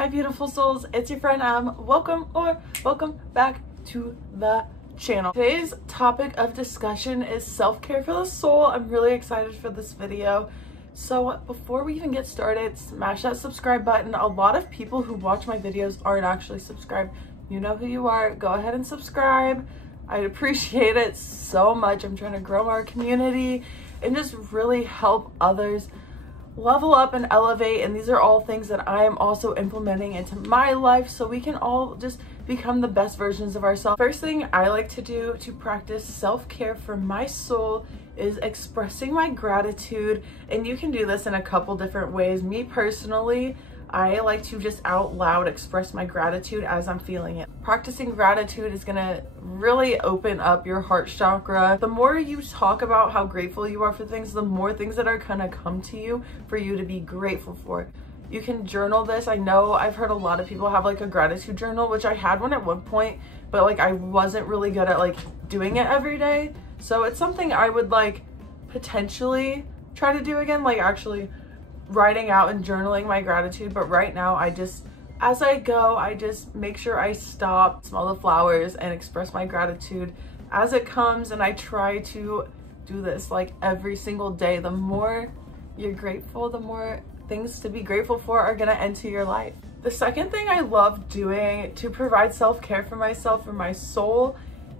Hi beautiful souls, it's your friend welcome back to the channel. Today's topic of discussion is self-care for the soul. I'm really excited for this video. So before we even get started, smash that subscribe button. A lot of people who watch my videos aren't actually subscribed. You know who you are, go ahead and subscribe. I'd appreciate it so much. I'm trying to grow our community and just really help others level up and elevate, and these are all things that I am also implementing into my life so we can all just become the best versions of ourselves. First thing I like to do to practice self-care for my soul is expressing my gratitude, and you can do this in a couple different ways. Me personally, I like to just out loud express my gratitude as I'm feeling it. Practicing gratitude is gonna really open up your heart chakra. The more you talk about how grateful you are for things, the more things that are gonna come to you for you to be grateful for. You can journal this. I know I've heard a lot of people have like a gratitude journal, which I had one at one point, but like I wasn't really good at like doing it every day. So it's something I would like potentially try to do again, like actually writing out and journaling my gratitude. But right now as I go, I just make sure I stop, smell the flowers, and express my gratitude as it comes. And I try to do this like every single day. The more you're grateful, the more things to be grateful for are gonna enter your life. The second thing I love doing to provide self-care for myself, for my soul,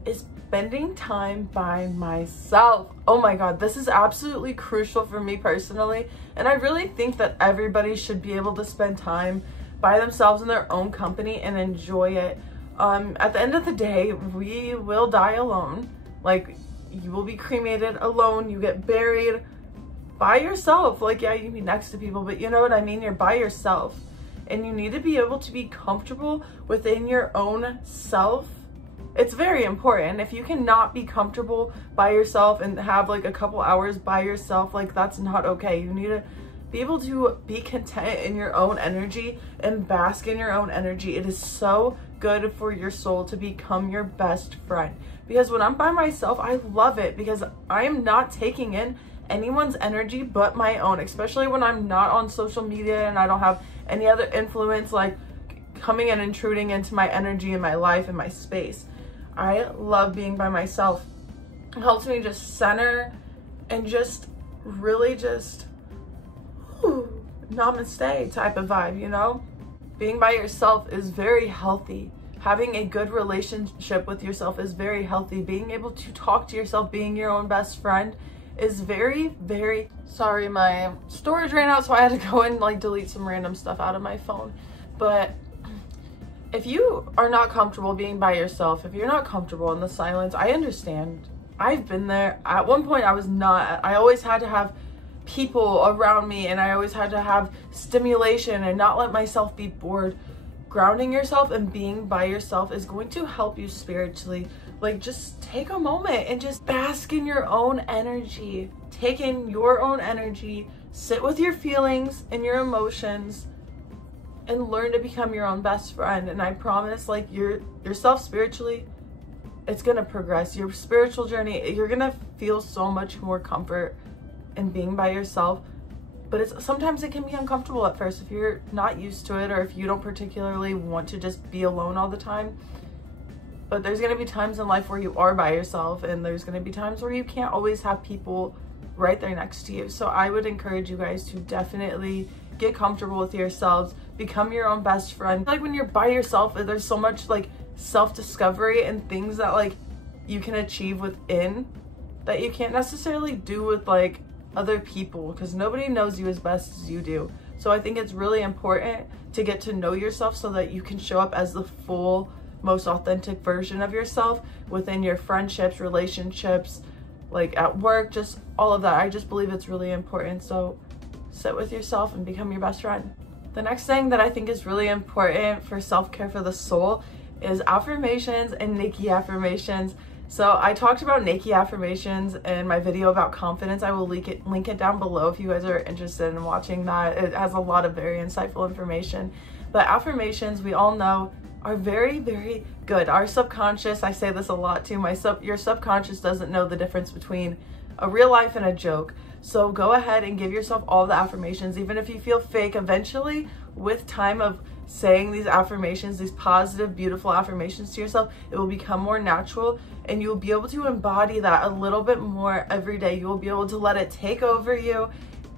is spending time by myself. Oh my God, this is absolutely crucial for me personally. And I really think that everybody should be able to spend time by themselves in their own company and enjoy it. At the end of the day, we will die alone. Like, you will be cremated alone, you get buried by yourself. Like, yeah, you can be next to people, but you know what I mean? You're by yourself. And you need to be able to be comfortable within your own self. It's very important. If you cannot be comfortable by yourself and have like a couple hours by yourself, like that's not okay. You need to be able to be content in your own energy and bask in your own energy. It is so good for your soul to become your best friend. Because when I'm by myself, I love it because I am not taking in anyone's energy but my own, especially when I'm not on social media and I don't have any other influence like coming and intruding into my energy and my life and my space. I love being by myself. It helps me just center and just really just namaste type of vibe, you know? Being by yourself is very healthy. Having a good relationship with yourself is very healthy. Being able to talk to yourself, being your own best friend is very, very... Sorry, my storage ran out, so I had to go and like delete some random stuff out of my phone. But if you are not comfortable being by yourself, if you're not comfortable in the silence, I understand. I've been there. At one point I was not. I always had to have people around me and I always had to have stimulation and not let myself be bored. Grounding yourself and being by yourself is going to help you spiritually. Like, just take a moment and just bask in your own energy. Take in your own energy, sit with your feelings and your emotions, and learn to become your own best friend. And I promise, like, yourself spiritually, it's gonna progress. Your spiritual journey, you're gonna feel so much more comfort in being by yourself. But sometimes it can be uncomfortable at first if you're not used to it, or if you don't particularly want to just be alone all the time. But there's gonna be times in life where you are by yourself, and there's gonna be times where you can't always have people right there next to you. So I would encourage you guys to definitely get comfortable with yourselves, become your own best friend. Like, when you're by yourself, there's so much like self-discovery and things that like you can achieve within that you can't necessarily do with like other people, because nobody knows you as best as you do. So I think it's really important to get to know yourself so that you can show up as the full, most authentic version of yourself within your friendships, relationships, like at work, just all of that. I just believe it's really important. So sit with yourself and become your best friend. The next thing that I think is really important for self-care for the soul is affirmations and Nikki affirmations. So I talked about Nikki affirmations in my video about confidence. I will link it down below if you guys are interested in watching that. It has a lot of very insightful information. But affirmations, we all know, are very, very good. Our subconscious, I say this a lot too, your subconscious doesn't know the difference between a real life and a joke. So go ahead and give yourself all the affirmations, even if you feel fake. Eventually, with time of saying these affirmations, these positive, beautiful affirmations to yourself, it will become more natural, and you'll be able to embody that a little bit more every day. You will be able to let it take over you.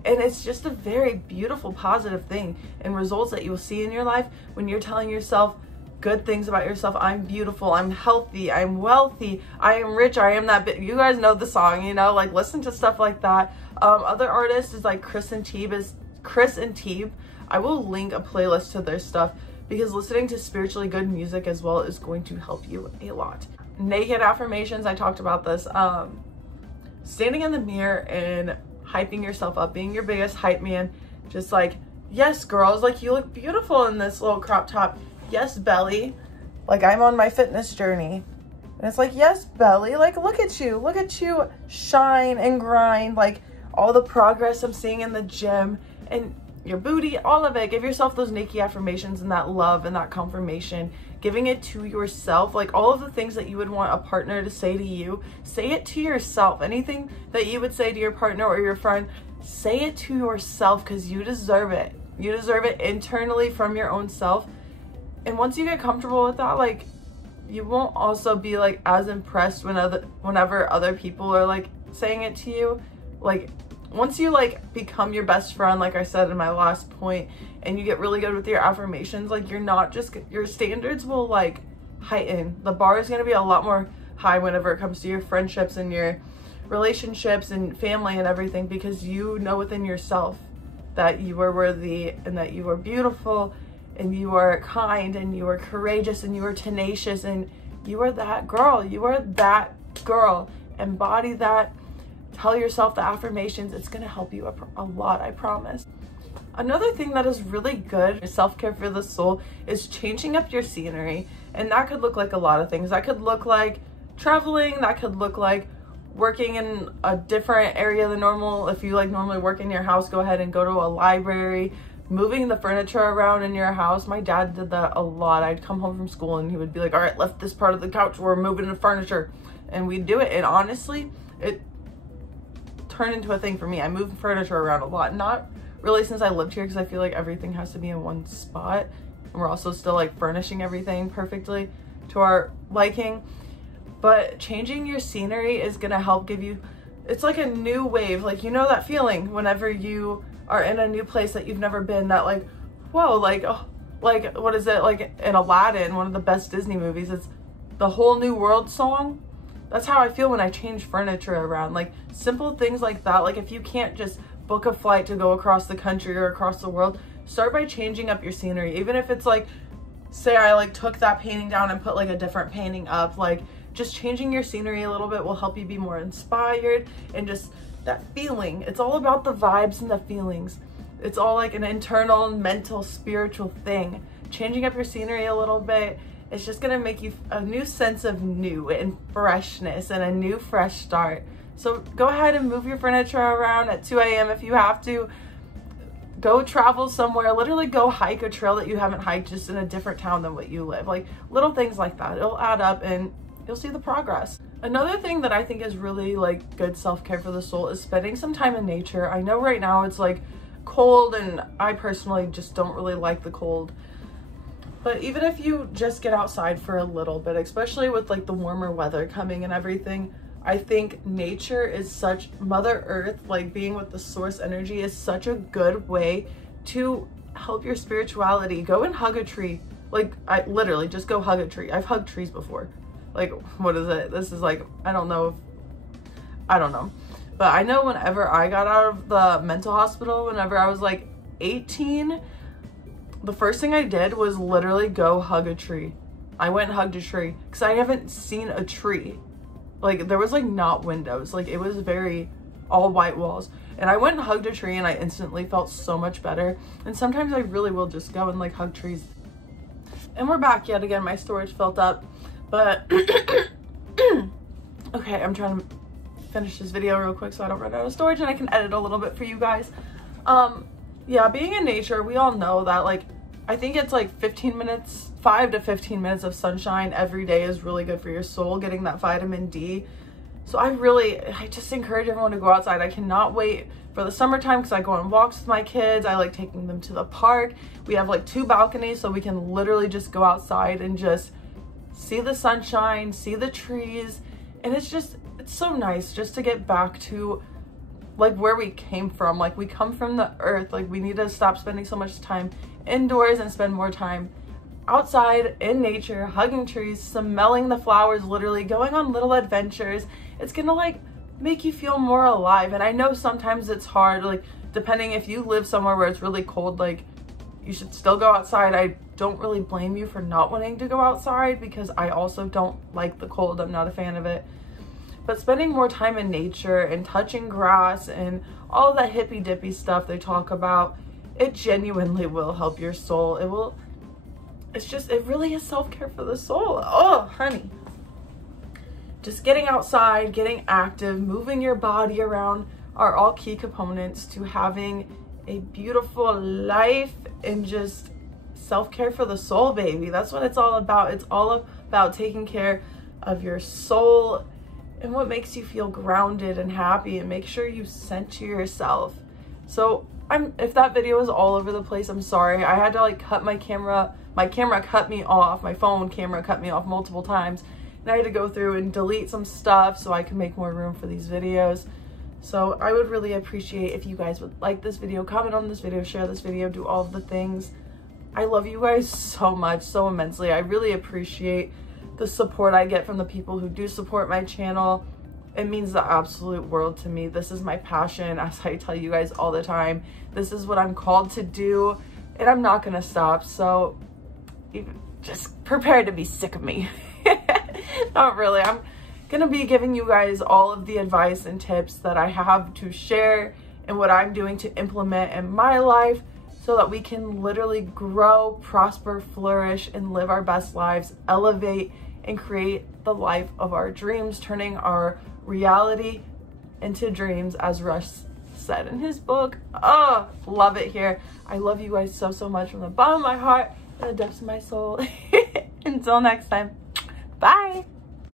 And it's just a very beautiful, positive thing and results that you will see in your life when you're telling yourself good things about yourself. I'm beautiful, I'm healthy, I'm wealthy, I am rich, I am that you guys know the song, you know, like listen to stuff like that. Other artists is like Chris and Teeb. I will link a playlist to their stuff because listening to spiritually good music as well is going to help you a lot. Naked affirmations, I talked about this. Standing in the mirror and hyping yourself up, being your biggest hype man, just like, yes girls, like you look beautiful in this little crop top. Yes, belly, like I'm on my fitness journey. And it's like, yes, belly, like look at you shine and grind, like all the progress I'm seeing in the gym and your booty, all of it. Give yourself those naked affirmations and that love and that confirmation, giving it to yourself. Like all of the things that you would want a partner to say to you, say it to yourself. Anything that you would say to your partner or your friend, say it to yourself because you deserve it. You deserve it internally from your own self. And once you get comfortable with that, like you won't also be like as impressed whenever other people are like saying it to you. Like once you like become your best friend, like I said in my last point, and you get really good with your affirmations, like you're not just, your standards will like heighten. The bar is going to be a lot more high whenever it comes to your friendships and your relationships and family and everything, because you know within yourself that you are worthy and that you are beautiful and you are kind and you are courageous and you are tenacious and you are that girl. You are that girl. Embody that. Tell yourself the affirmations. It's going to help you a lot, I promise. Another thing that is really good, self-care for the soul, is changing up your scenery. And that could look like a lot of things. That could look like traveling. That could look like working in a different area than normal. If you like normally work in your house, go ahead and go to a library. Moving the furniture around in your house. My dad did that a lot. I'd come home from school and he would be like, all right, lift this part of the couch, we're moving the furniture. And we'd do it. And honestly, it turned into a thing for me. I moved furniture around a lot. Not really since I lived here, because I feel like everything has to be in one spot. And we're also still like furnishing everything perfectly to our liking. But changing your scenery is going to help give you, it's like a new wave. Like, you know that feeling whenever you are in a new place that you've never been, that like, whoa, like, oh, like, what is it, like in Aladdin, one of the best Disney movies, it's the Whole New World song. That's how I feel when I change furniture around. Like simple things like that. Like if you can't just book a flight to go across the country or across the world, start by changing up your scenery. Even if it's like, say I like took that painting down and put like a different painting up, like just changing your scenery a little bit will help you be more inspired and just that feeling. It's all about the vibes and the feelings. It's all like an internal, mental, spiritual thing. Changing up your scenery a little bit, it's just gonna make you a new sense of new and freshness and a new fresh start. So go ahead and move your furniture around at 2 a.m. if you have to. Go travel somewhere, literally go hike a trail that you haven't hiked just in a different town than what you live. Like little things like that, it'll add up and you'll see the progress. Another thing that I think is really like good self-care for the soul is spending some time in nature. I know right now it's like cold and I personally just don't really like the cold. But even if you just get outside for a little bit, especially with like the warmer weather coming and everything, I think nature is such, Mother Earth, like being with the source energy is such a good way to help your spirituality. Go and hug a tree. Like I literally just go hug a tree. I've hugged trees before. Like, what is it? This is like, I don't know. But I know whenever I got out of the mental hospital, whenever I was like 18, the first thing I did was literally go hug a tree. I went and hugged a tree because I haven't seen a tree. Like there was like not windows. Like it was very all white walls. And I went and hugged a tree and I instantly felt so much better. And sometimes I really will just go and like hug trees. And we're back yet again. My storage filled up. But okay, I'm trying to finish this video real quick so I don't run out of storage and I can edit a little bit for you guys. Yeah, being in nature, we all know that like, I think it's like 5 to 15 minutes of sunshine every day is really good for your soul. Getting that vitamin D So I just encourage everyone to go outside. I cannot wait for the summertime because I go on walks with my kids. I like taking them to the park. We have like 2 balconies, so we can literally just go outside and just see the sunshine, see the trees. And it's so nice just to get back to like where we came from. Like, we come from the earth. Like, we need to stop spending so much time indoors and spend more time outside in nature, hugging trees, smelling the flowers, literally going on little adventures. It's gonna like make you feel more alive. And I know sometimes it's hard, like depending if you live somewhere where it's really cold, like you should still go outside. I don't really blame you for not wanting to go outside because I also don't like the cold. I'm not a fan of it. But spending more time in nature and touching grass and all of that hippy dippy stuff they talk about, it genuinely will help your soul. It really is self-care for the soul. Oh, honey. Just getting outside, getting active, moving your body around are all key components to having a beautiful life and just self-care for the soul, baby. That's what it's all about. It's all about taking care of your soul and what makes you feel grounded and happy, and make sure you center yourself. So if that video is all over the place, I'm sorry. I had to like cut my camera cut me off, my phone camera cut me off multiple times, and I had to go through and delete some stuff so I can make more room for these videos. So I would really appreciate if you guys would like this video, comment on this video, share this video, do all of the things. I love you guys so much, so immensely. I really appreciate the support I get from the people who do support my channel. It means the absolute world to me. This is my passion, as I tell you guys all the time. This is what I'm called to do, and I'm not gonna stop. So just prepare to be sick of me. Not really. I'm gonna be giving you guys all of the advice and tips that I have to share and what I'm doing to implement in my life so that we can literally grow, prosper, flourish, and live our best lives, elevate, and create the life of our dreams, turning our reality into dreams, as Russ said in his book. Oh, love it here. I love you guys so, so much from the bottom of my heart and the depths of my soul. Until next time, bye.